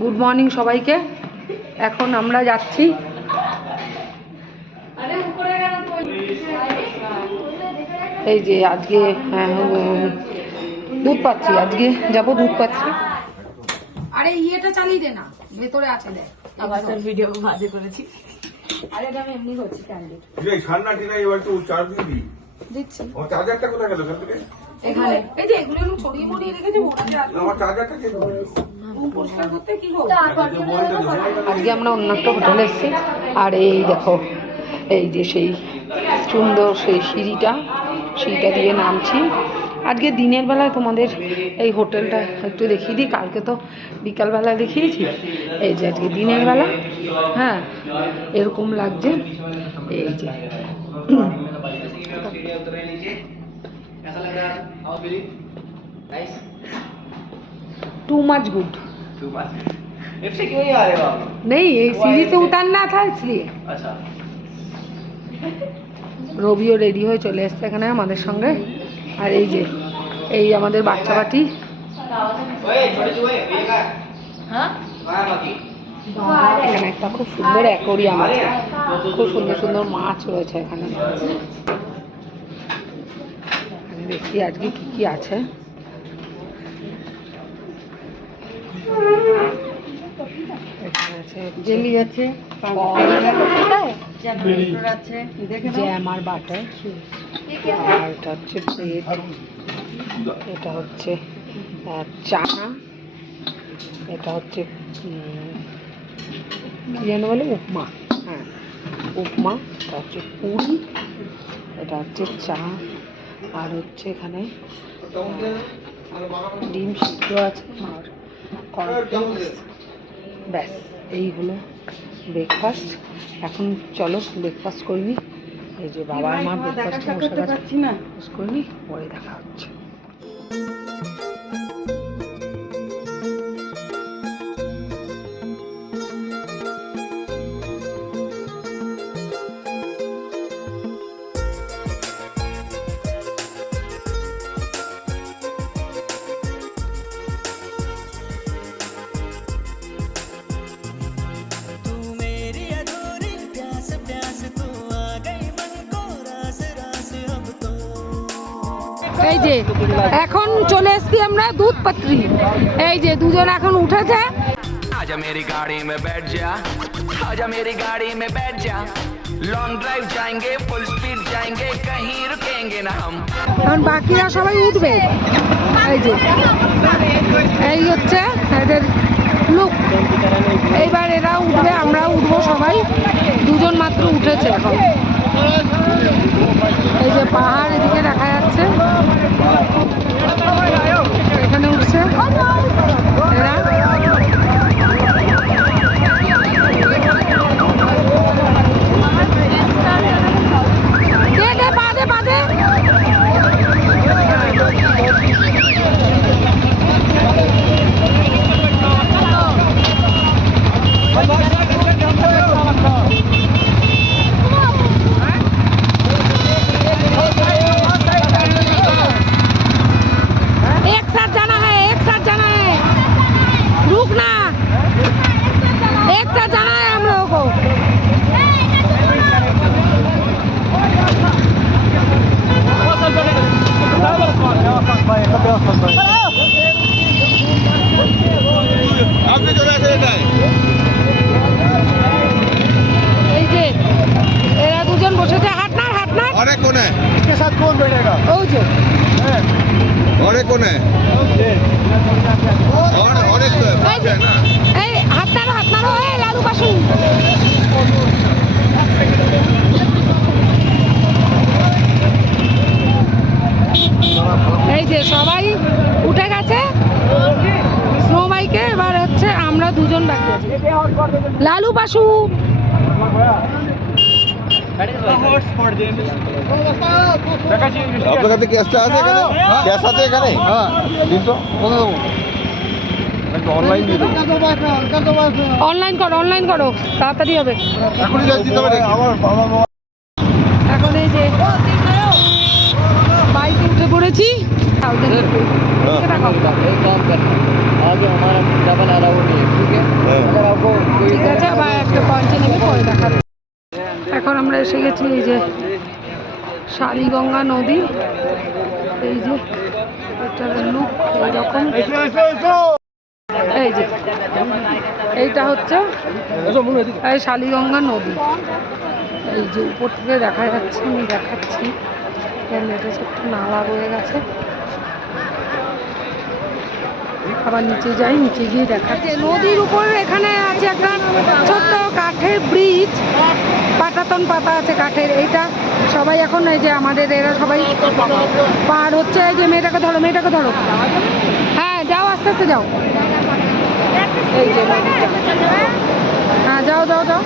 Good morning সবাইকে। এখন আমরা যাচ্ছি এই যে আজকে দুধ পাচ্ছি, আজকে যাবো দুধ পাচ্ছি। আরে ইয়েটা চালিয়ে দে না, ভেতরে আছে দেখ। আবার তোর ভিডিও ভাজে করেছি। আরে এটা আমি এমনি করছি ক্যান্ডিড। এই ঠান্ডাটি না এবার তো চার্জ দিবি। দিচ্ছি। ও চার্জারটা কোথায় গেল সব থেকে? এখানে এই যে এগুলো আমি ছড়িয়ে ছড়িয়ে রেখেছি ওটা চার্জ। আমার চার্জারটা কে দিল? পরিষ্কার করতে কি করব? আজকে আমরা অন্য একটা হোটেলে এসেছি আর এই দেখো এই যে সেই সুন্দর সেই সিঁড়িটা দিয়ে নামছি। আজকে দিনের বেলায় তোমাদের এই হোটেলটা একটু দেখিয়ে দিই, কালকে তো বিকালবেলা দেখিয়েছি। এই যে আজকে দিনের বেলা, হ্যাঁ এরকম লাগছে। এই যে टू मच गुड क्यों नहीं आ रहे हो आप? नहीं, ये सीढ़ी से उतरना था इसलिए। अच्छा রবিও রেডি হয়ে চলে এসছে এখানে আমাদের সঙ্গে। আর এই যে এই আমাদের বাচ্চা বাটি, এখানে একটা খুব সুন্দর অ্যাকোরিয়াম আছে, খুব সুন্দর সুন্দর মাছ রয়েছে এখানে। দেখি আজকে কি কি আছে। জেলি আছে, জ্যাম আর বাটার, আর এটা হচ্ছে ব্রেড, এটা হচ্ছে চানা, এটা হচ্ছে কি যেন বলে উপমা, হ্যাঁ উপমা, এটা হচ্ছে পুরি, এটা হচ্ছে চা, আর হচ্ছে এখানে ডিম সিদ্ধ আছে আর কর্নফ্লেক্স। ব্যাস এই হলো ব্রেকফাস্ট। এখন চলো ব্রেকফাস্ট করিনি। এই যে বাবা আমার ব্রেকফাস্ট বসে গেছে, করিনি, পরে দেখা হচ্ছে। এই যে এখন চলে এসছি আমরা দুধপাত্রি। এই যে দুজন এখন উঠেছে। आजा मेरी गाड़ी में बैठ जा, आजा मेरी गाड़ी में बैठ जा, लॉन्ग ड्राइव जाएंगे, फुल स्पीड जाएंगे, कहीं रुकेंगे ना हम। এখন বাকিরা সবাই উঠবে। এই যে এই হচ্ছে এদের লুক। এইবার এরা উঠবে, আমরা উঠবো সবাই। দুজন মাত্র উঠেছে এখন। এই যে পাহাড় এদিকে দেখা যাচ্ছে, এখানে উঠছে এরা। বাদে বাদে এই যে সবাই উঠে গেছে স্নো বাইকে। এবার হচ্ছে আমরা দুজন বাকি আছি, লালু পাশু। আপনার কাছে ক্যাশটা আছে এখানে? ক্যাশ আছে এখানে? হ্যাঁ 300 অনলাইন দিয়ে দেবো। অনলাইন করো তাড়াতাড়ি হবে। এখনই দিতে হবে আমার বাবা। এখন এই যে বাইকে উঠে পড়েছি। आगे हमारा डबल अलाउड है, ठीक है। ঠিক আছে, আবার একটা পঞ্চে নেমে পরে দেখা। এখন আমরা এসে গেছি এই যে শালিগঙ্গা নদী। এই যে এটার লুক এইরকম। এই যে এইটা হচ্ছে এই শালিগঙ্গা নদী। এই যে উপর থেকে দেখা যাচ্ছে, আমি দেখাচ্ছি। এটা একটু নালা বয়ে গেছে। আবার নিচে যাই, নিচে গিয়ে দেখাচ্ছে। নদীর উপর এখানে আছে একটা ছোট্ট কাঠের ব্রিজ, পাটাতন পাতা আছে কাঠের। এইটা সবাই এখন এই যে আমাদের এরা সবাই পার হচ্ছে। এই যে মেয়েটাকে ধরো, মেয়েটাকে ধরো। হ্যাঁ যাও, আস্তে আস্তে যাও। এই যে হ্যাঁ যাও যাও যাও।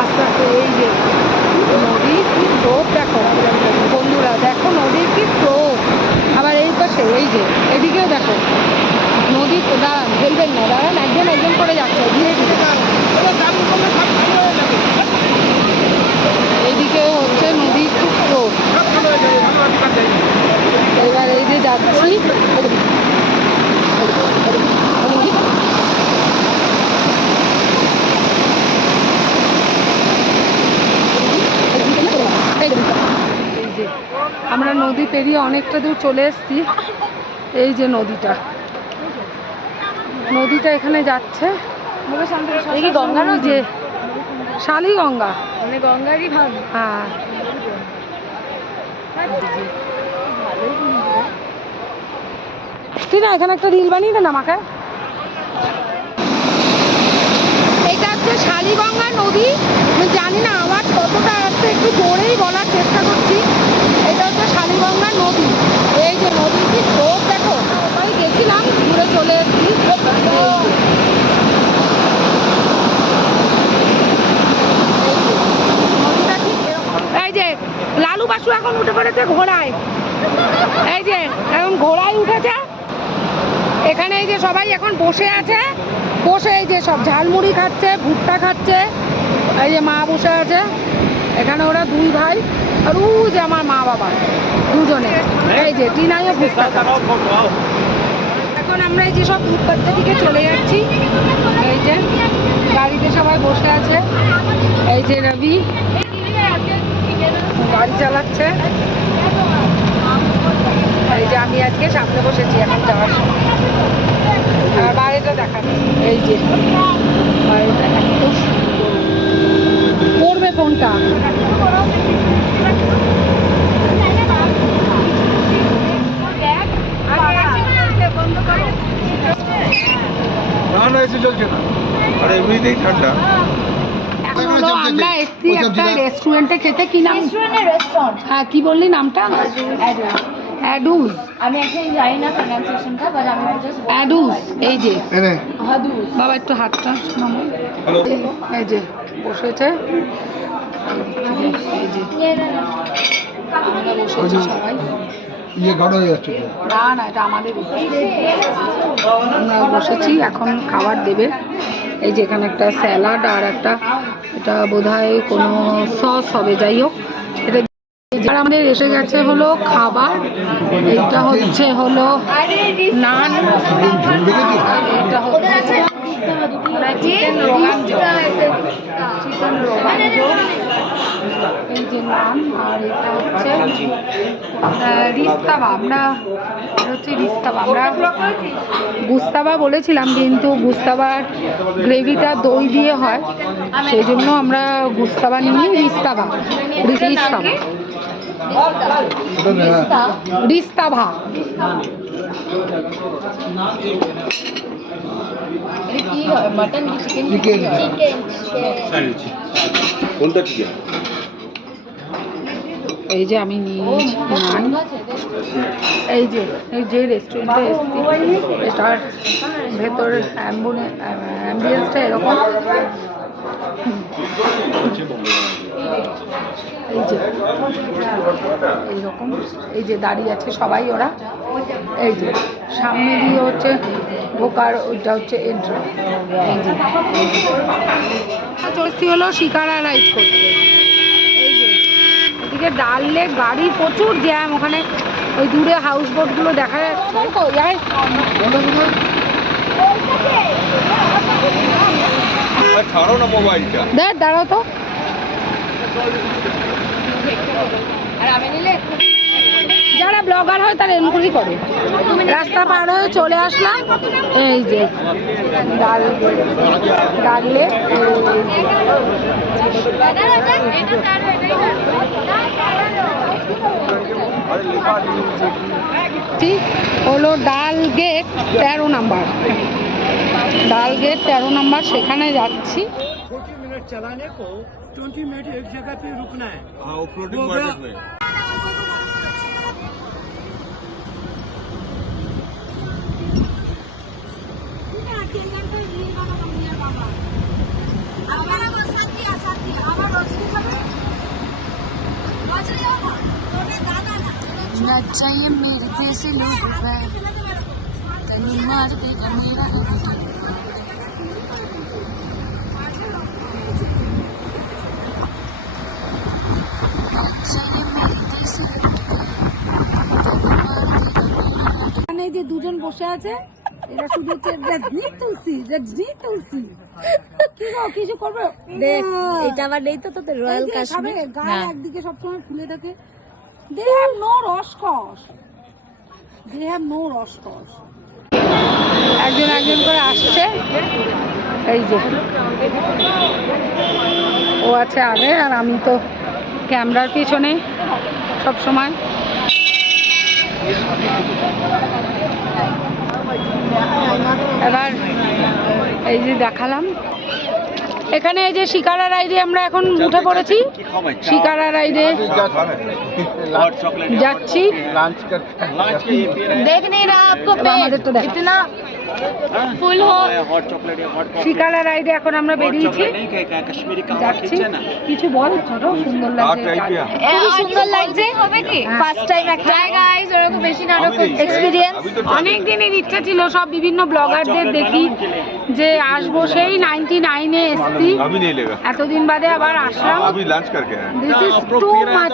আস্তে আস্তে। এই যে নদীর কি স্রোত দেখো বন্ধুরা, দেখো নদীর কি স্রোত। আবার এই পাশে এই যে এদিকেও দেখো নদী। দাঁড়ান, ফেলবেন না, দাঁড়ান, একজন একজন করে যাচ্ছে ধীরে ধীরে। এইদিকেও হচ্ছে নদীর খুব স্রোত। এবার এই যে যাচ্ছি, এই যে আমরা নদী পেরিয়ে অনেকটা দূর চলে এসেছি। এই যে নদীটা, নদীটা এখানে যাচ্ছে। দেখি গঙ্গা নদী, যে শালিগঙ্গা, মানে গঙ্গারই ভাগ। হ্যাঁ ঠিক না, এখানে একটা রিল বানিয়ে দেন আমাকে। এটা হচ্ছে শালিগঙ্গা নদী। আমি জানি না আওয়াজ কতটা আসছে, একটু জোরেই বলার চেষ্টা করছি। এটা হচ্ছে শালিগঙ্গা নদী। এই যে নদীর কি স্রোত দেখো। ওপারে গেছিলাম, ঘুরে চলে এসেছি। এই যে লালু বাসু এখন উঠে পড়েছে ঘোড়ায়। এই যে এখন ঘোড়ায় উঠেছে। এখানে এই যে সবাই এখন বসে আছে, বসে এই যে সব ঝালমুড়ি খাচ্ছে, ভুট্টা খাচ্ছে। এই যে মা বসে আছে এখানে, ওরা দুই ভাই। আর ও যে আমার মা বাবা দুজনে। এই যে টিনাইও ভুট্টা খাচ্ছে। এখন আমরা এই যে সব ফুটপাতের দিকে চলে যাচ্ছি। এই যে গাড়িতে সবাই বসে আছে। এই যে রবি গাড়ি চালাচ্ছে। এই যে আমি আজকে সামনে বসেছি এখন যাওয়ার সময়। আর বাইরেটা দেখাচ্ছি। এই যে বাইরেটা এত সুন্দর। পড়বে ফোনটা। না না এসে চলছে না, আর এমনিতেই ঠান্ডা। এখন হলো আমরা এসছি একটা রেস্টুরেন্টে খেতে। কি নাম? রেস্টুরেন্ট। হ্যাঁ কি বললি নামটা? অ্যাডুস। আমি অ্যাকচুয়ালি জানি না প্রনাউন্সিয়েশনটা, বাট আমি জাস্ট অ্যাডুস। এই যে হাদুস। বাবা একটু হাতটা নামো। এই যে বসেছে। এই যে আমরা বসেছি সবাই। না না, এটা আমাদের আমরা বসেছি, এখন খাবার দেবে। এই যে এখানে একটা স্যালাড আর একটা, এটা বোধহয় কোনো সস হবে, যাই হোক এটা। আর আমাদের এসে গেছে হলো খাবার। এইটা হচ্ছে হলো নান, এটা হচ্ছে চিকেন রোগাঞ্জো, চিকেন রোগাঞ্জো। এই যে নান, আর এটা হচ্ছে রিস্তাবা। আমরা এটা হচ্ছে রিস্তাবা। আমরা গুস্তাবা বলেছিলাম, কিন্তু গুস্তাবার গ্রেভিটা দই দিয়ে হয়, সেই জন্য আমরা গুস্তাবা নিয়ে রিস্তাবা। রিস্তাবা রিস্তাভা। কি হয়, মাটন কি চিকেন? চিকেন। কোনটা চিকেন? এই যে আমি নিয়েছি নান। এই যে রেস্টুরেন্টে এসেছি, এটার ভেতর অ্যাম্বিয়েন্সটা এরকম। এই যে এইরকম, এই যে দাঁড়িয়ে আছে সবাই ওরা। এই যে সামনে দিয়ে হচ্ছে ঢোকার, ওইটা হচ্ছে এন্ট্রান্স। এই যে চলছি হলো শিকারা রাইড করতে। এই যে এদিকে যে ডাল লেক, গাড়ি প্রচুর জ্যাম ওখানে। ওই দূরে হাউস বোটগুলো দেখা যাচ্ছে। ছাড়ো না মোবাইলটা। দেখ দাঁড়াও তো। আর আমি নিলে যারা ব্লগার হয় তারা এমনি করে। রাস্তা পার হয়ে চলে আসলাম এই যে ডাল লেক। ঠিক হলো ডাল গেট 13 নাম্বার, ডাল গেট 13 নাম্বার, সেখানে যাচ্ছি। 40 मिनट चलाने को 20 मिनट एक जगह पे रुकना है। हाँ वो फ्लोटिंग मार्केट में। चाहिए मेरे देश लोग तनी मार देगा मेरा এখানে যে দুজন বসে আছে এরা শুধু হচ্ছে রজনী তুলসী, রজনী তুলসী। কি গো কিছু করবে? দেখ এটা আবার নেই তো তোদের রয়্যাল কাশ্মীর গাল একদিকে সবসময় ফুলে থাকে। দে হ্যাভ নো রসকস, দে হ্যাভ নো রসকস। একজন একজন করে আসছে। এই যে ও আছে আগে, আর আমি তো ক্যামেরার পিছনে সব সময়। এবার এই যে দেখালাম এখানে এই যে শিকারা রাইডে আমরা এখন উঠে পড়েছি। শিকারা রাইডে যাচ্ছি। देख नहीं रहा आपको पेट इतना फुल हो। শিকারা রাইডে এখন আমরা বেরিয়েছি, যাচ্ছি। কিছু বল ছোট, সুন্দর লাগছে। খুব সুন্দর লাগছে। হবে কি ফার্স্ট টাইম একটা গাইস ওরকম বেশি নাটক এক্সপেরিয়েন্স। অনেক দিনের ইচ্ছা ছিল, সব বিভিন্ন ব্লগারদের দেখি যে আসবো, সেই 99-এ এসছি, अभी नहीं लेगा। এতদিন বাদে আবার আসলাম। अभी लंच करके आए। This is too much.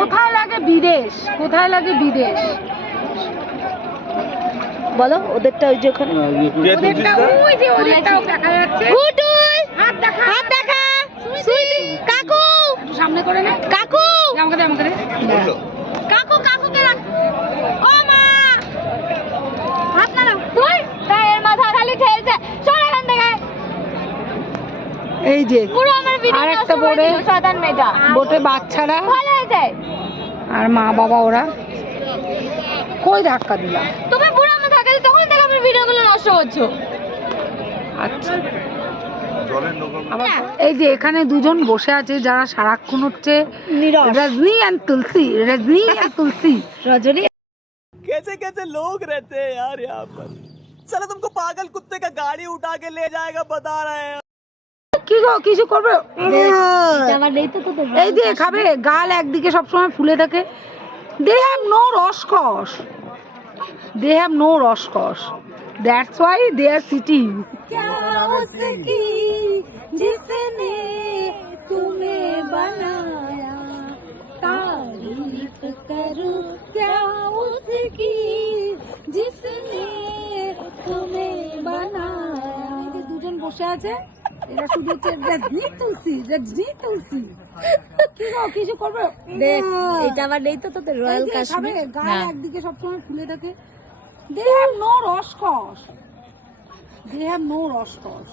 কোথায় লাগে বিদেশ, কোথায় লাগে বিদেশ বলো ওদেরটা ওই যে ওখানে ওদেরটা ওই যে ওদেরটাও দেখা যাচ্ছে। হাত দেখা, হাত দেখা। সুইটি কাকু একটু সামনে করে নে। কাকু আমাকে দে, আমাকে দে। কাকু কাকুকে রাখ। ও মা হাত নাড়াও। তুই তার মাথা খালি ঠেলছে। চল এখান থেকে। এই যে পুরো আমার ভিডিও আরেকটা বোটে, শয়তান মেয়েটা বোটে বাচ্চারা ভালো হয়ে যায়। আর মা বাবা ওরা। কই ধাক্কা দিলাম? তুমি পুরো আমার থাকা তখন থেকে আমার ভিডিওগুলো নষ্ট করছো। আচ্ছা জলের নৌকা। আবার এই যে এখানে দুজন বসে আছে যারা সারাক্ষণ হচ্ছে রজনী আর তুলসী, রজনী আর তুলসী। রজনী कैसे कैसे लोग रहते हैं यार यहाँ पर। चलो तुमको पागल कुत्ते का गाड़ी उठा के ले जाएगा बता रहे हैं। কি গো কিছু করবে? আমার নেই তো তোদের এই যে খাবে, গাল একদিকে সবসময় ফুলে থাকে। দে হ্যাভ নো রসকস, দে হ্যাভ নো রসকস, that's why they are sitting. जिसने तुम्हें बनाया तारीफ करूं क्या उसकी, जिसने तुम्हें बनाया। দুজন বসে আছে এরা শুধু হচ্ছে রজনী তুলসী, রজনী তুলসী। কি গো কিছু করবে? দেখ এটা আবার নেই তো তোদের রয়্যাল কাশ্মীর গাল একদিকে সবসময় ফুলে থাকে। দে হ্যাভ নো রসকস, দে হ্যাভ নো রসকস,